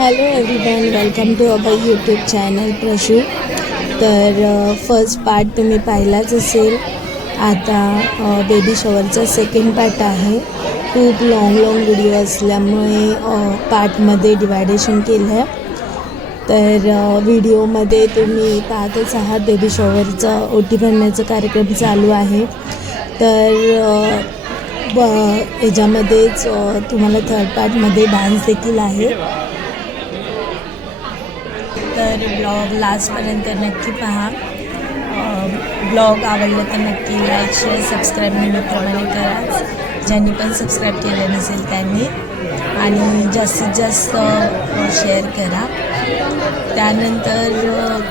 Hello everyone, welcome to our YouTube channel Prashu. तर first part तुम्ही पाहिलाच असेल. आता बेबी शॉवरचा सेकंड पार्ट आहे. खूप लाँग व्हिडिओ असल्यामुळे पार्टमध्ये डिवायडेशन केलं आहे. तर व्हिडिओमध्ये तुम्ही पाहतच आहात बेबी शॉवरचा ओटी भरण्याचा कार्यक्रम चालू आहे. तर याच्यामध्येच तुम्हाला थर्ड पार्टमध्ये डान्स देखील आहे. तर ब्लॉग लास्टपर्यंत नक्की पहा. ब्लॉग आवडलं तर नक्की लाईक शेअर सबस्क्राईब मित्रमंडळी करा, ज्यांनी पण सबस्क्राईब केलं नसेल त्यांनी, आणि जास्तीत जास्त शेअर करा. त्यानंतर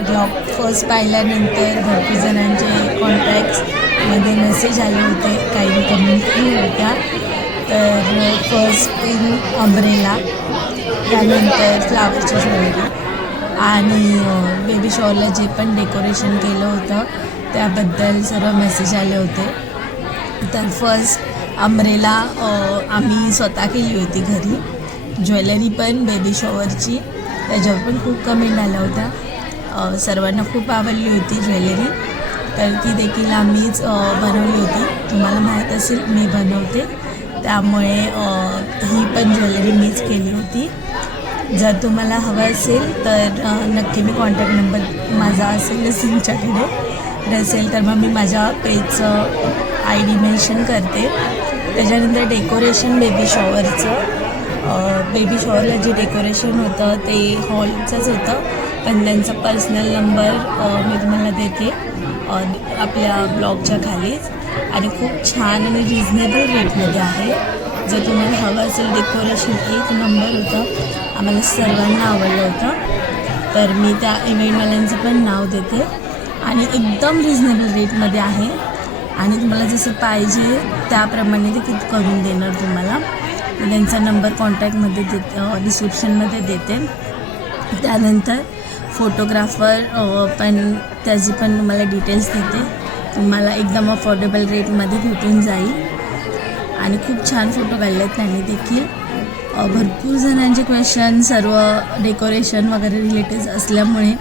ब्लॉग फर्स्ट पाहिल्यानंतर भरपूर जणांचे कॉन्टॅक्ट्समध्ये मेसेज आले होते, काही कमेंट केली होत्या. तर फर्स्ट इन अम्ब्रेला, त्यानंतर फ्लावरची ज्वेलरी आणि बेबी शॉवरला जे पण डेकोरेशन केलं होतं त्याबद्दल सर्व मेसेज आले होते. तर फर्स्ट अम्ब्रेला आम्ही स्वतः केली होती घरी. ज्वेलरी पण बेबी शॉवरची, त्याच्यावर पण खूप कमेंट आल्या होत्या. सर्वांना खूप आवडली होती ज्वेलरी, तर ती देखील आम्हीच बनवली होती. तुम्हाला माहीत असेल मी बनवते, त्यामुळे ही पण ज्वेलरी मीच केली होती. जर तुम्हाला हवं असेल तर नक्की मी कॉन्टॅक्ट नंबर माझा असेल तुमच्याकडे नसेल तर मग मी माझ्या पेजचं ID मेन्शन करते. त्याच्यानंतर डेकोरेशन बेबी शॉवरला जे डेकोरेशन होतं ते हॉलचंच होतं, पण त्यांचा पर्सनल नंबर मी तुम्हाला देते आपल्या ब्लॉगच्या खालीच. आणि खूप छान आणि रिजनेबल रेटमध्ये आहे. जर तुम्हाला हवं असेल डेकोरेशन, एक नंबर होतं, आम्हाला सर्वांना आवडलं होतं. तर मी त्या इव्हेंटवाल्यांचं पण नाव देते आणि एकदम रिजनेबल रेटमध्ये आहे. आणि तुम्हाला जसं पाहिजे त्याप्रमाणे ते किती करून देणार तुम्हाला. मी त्यांचा नंबर कॉन्टॅक्टमध्ये डिस्क्रिप्शनमध्ये देते. त्यानंतर फोटोग्राफर पण त्याची पण तुम्हाला डिटेल्स देते. तुम्हाला एकदम अफोर्डेबल रेटमध्ये भेटून जाईल. आणि खूप छान फोटो काढले आहेत त्यांनी देखील. भरपूर जणांचे क्वेश्चन सर्व डेकोरेशन वगैरे रिलेटेड असल्यामुळे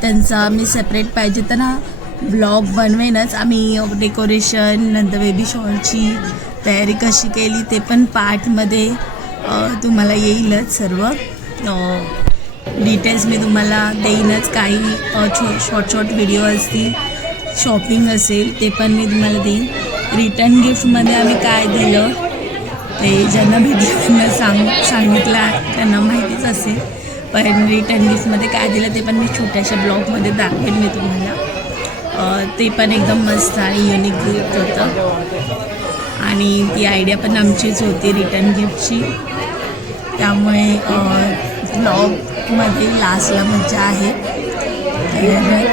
त्यांचा मी सेपरेट पाहिजे तर ना ब्लॉग बनवेनच. आम्ही डेकोरेशन नंतर बेबी शॉवरची तयारी कशी केली ते पण पार्टमध्ये तुम्हाला येईलच. सर्व डिटेल्स मी तुम्हाला देईनच. काही शॉर्ट व्हिडिओ असतील, शॉपिंग असेल ते पण मी तुम्हाला देईन. रिटर्न गिफ्टमध्ये आम्ही काय दिलं ते ज्यांना भेटलं त्यांना सांगितलं, त्यांना माहितीच असेल. पण रिटर्न गिफ्टमध्ये काय दिलं ते पण मी छोट्याशा ब्लॉगमध्ये दाखवेन मी तुम्हाला. ते पण एकदम मस्त आणि युनिक गिफ्ट होतं आणि ती आयडिया पण आमचीच होती रिटर्न गिफ्टची. त्यामुळे ब्लॉगमध्ये लास्टला मजा आहे.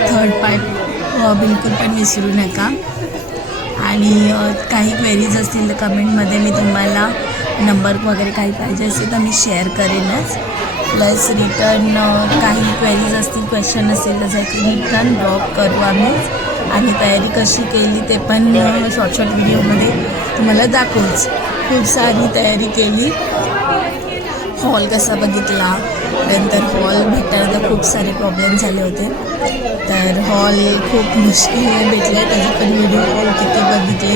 थर्ड पार्ट बिलकुल पण विसरू नका. आणि काही क्वेरीज असतील तर कमेंटमध्ये मी तुम्हाला नंबर वगैरे काही पाहिजे असेल तर मी शेअर करेनच. प्लस रिटर्न काही क्वेरीज असतील, क्वेश्चन असेल तर त्याची रिटर्न ड्रॉप करू आम्ही. आणि तयारी कशी केली ते पण शॉर्ट व्हिडिओमध्ये तुम्हाला दाखवूच. खूप सारी तयारी केली. हॉल कसा बघितला, नंतर हॉल भेटताना खूप सारे प्रॉब्लेम झाले होते. तर हॉल खूप मुश्किल भेटले, त्याचे पण व्हिडिओ कॉल किती बघितले,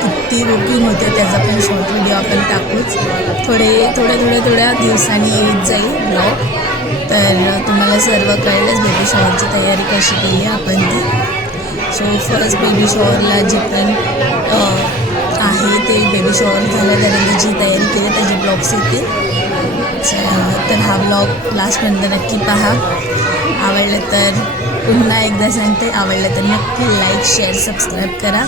किती बुकिंग होते त्याचा पण शॉर्ट व्हिडिओ आपण टाकूच. थोड्या दिवसांनी येत जाईल ब्लॉग. तर तुम्हाला सर्व कळलंच बेबी शॉवरची तयारी कशी केली आपण ती. सो फर्स्ट बेबी शॉवरला जे पण आहे ते बेबी शॉवर झालं त्यानंतर जी तयारी केली त्याचे ब्लॉग्स येतील. तर हा ब्लॉग लास्टपर्यंत नक्की पहा. आवडलं तर पुन्हा एकदा सांगते, आवडलं तर नक्की लाईक शेअर सबस्क्राईब करा.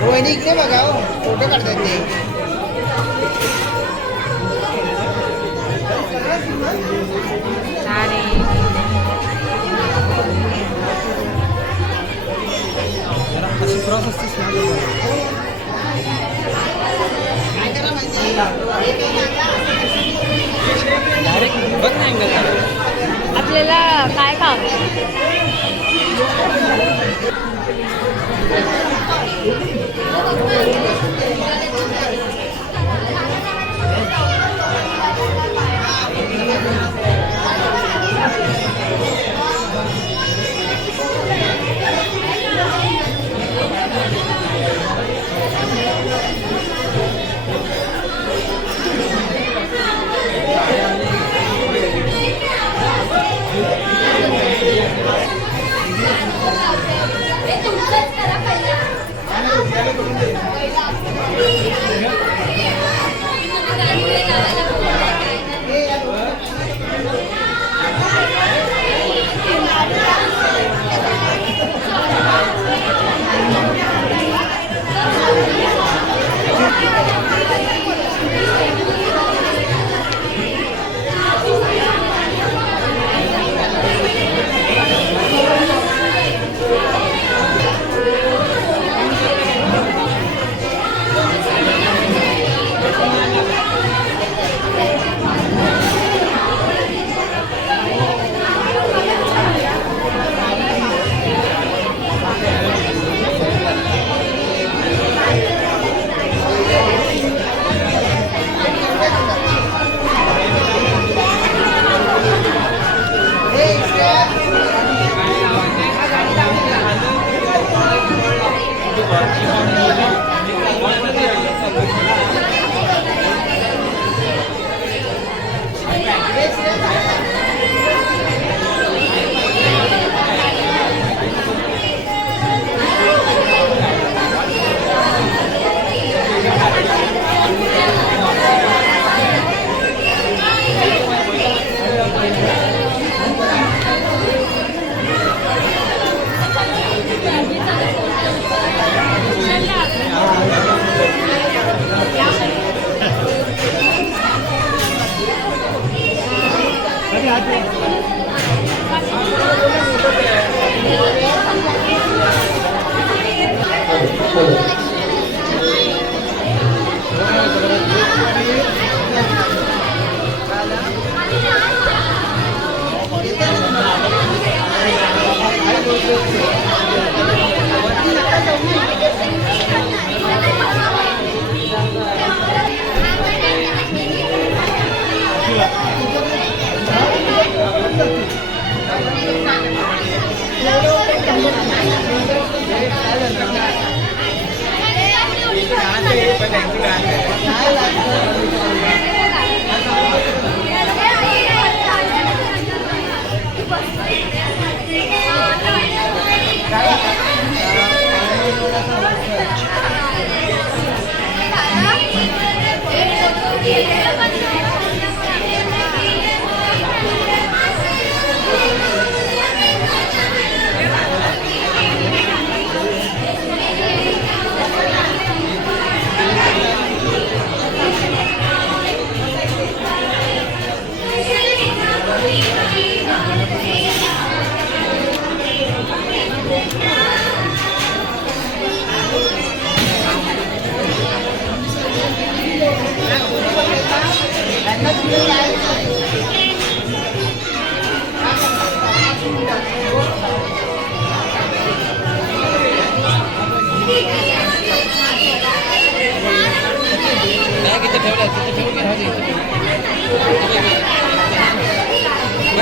वहिनी इकडे बघा हो, फोटो काढतात ते. आपल्याला काय काम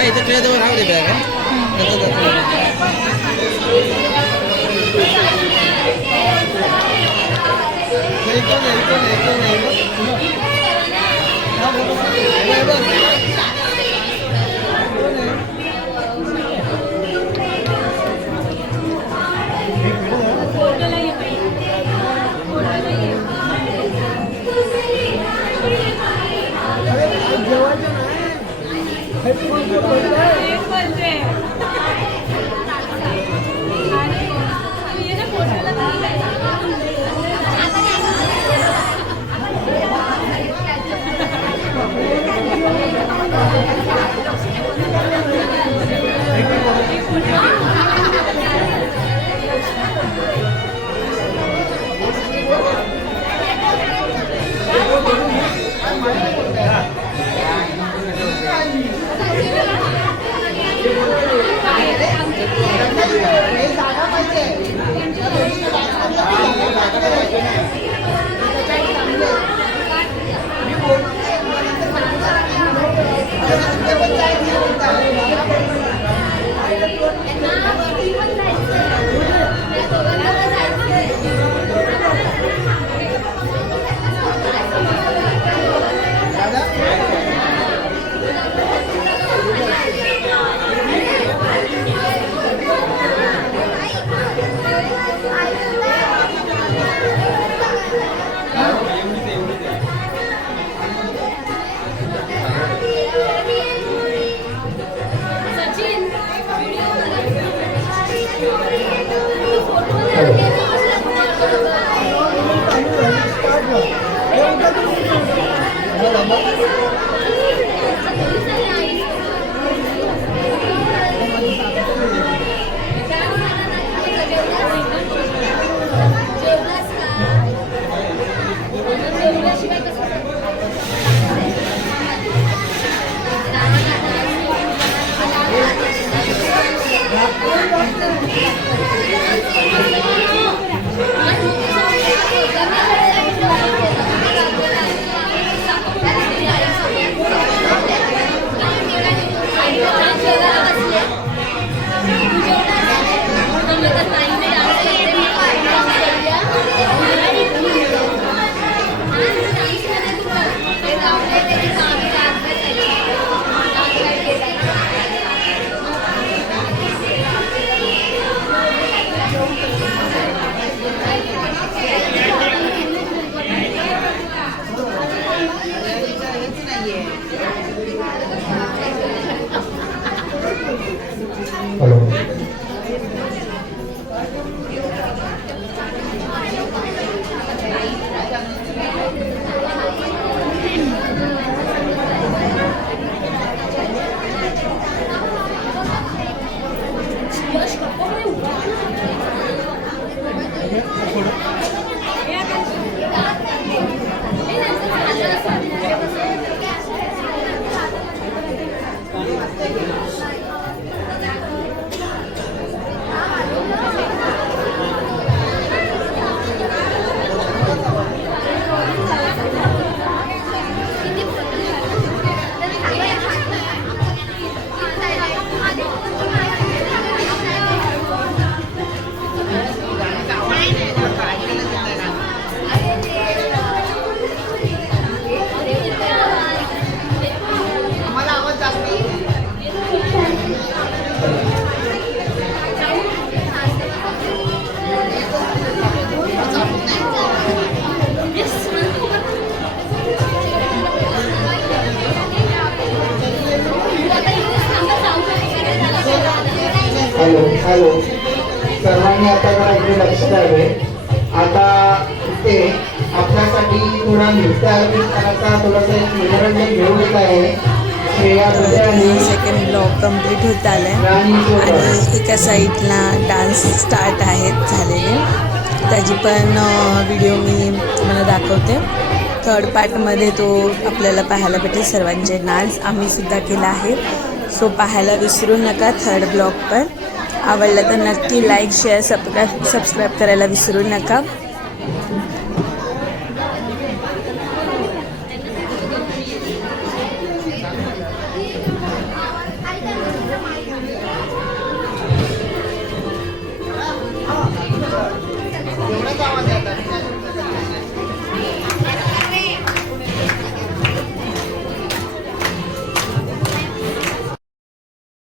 इथे तुझ्याजवळ राहू दे बॅग नंतर हॅलो हॅलो सर्वांनी आता जरा इकडे लक्ष द्यावे. आता इथे आपल्यासाठी थोडा नृत्य आयोजित करायचा थोडंसं एक मनोरंजन घेऊन येत आहे. श्रेया बुधे आणि सेकंड ब्लॉग कंप्लीट होत आला आहे राणी सोबत. आणि एका साईडला डान्स स्टार्ट आहेत झालेले, त्याची पण व्हिडिओ मी तुम्हाला दाखवते. थर्ड पार्टमध्ये तो आपल्याला पाहायला भेटेल. सर्वांचे डान्स आम्हीसुद्धा केला आहे, सो पाहायला विसरू नका. थर्ड ब्लॉग पण आवडलं तर नक्की लाईक शेअर सबस्क्राईब करायला विसरू नका.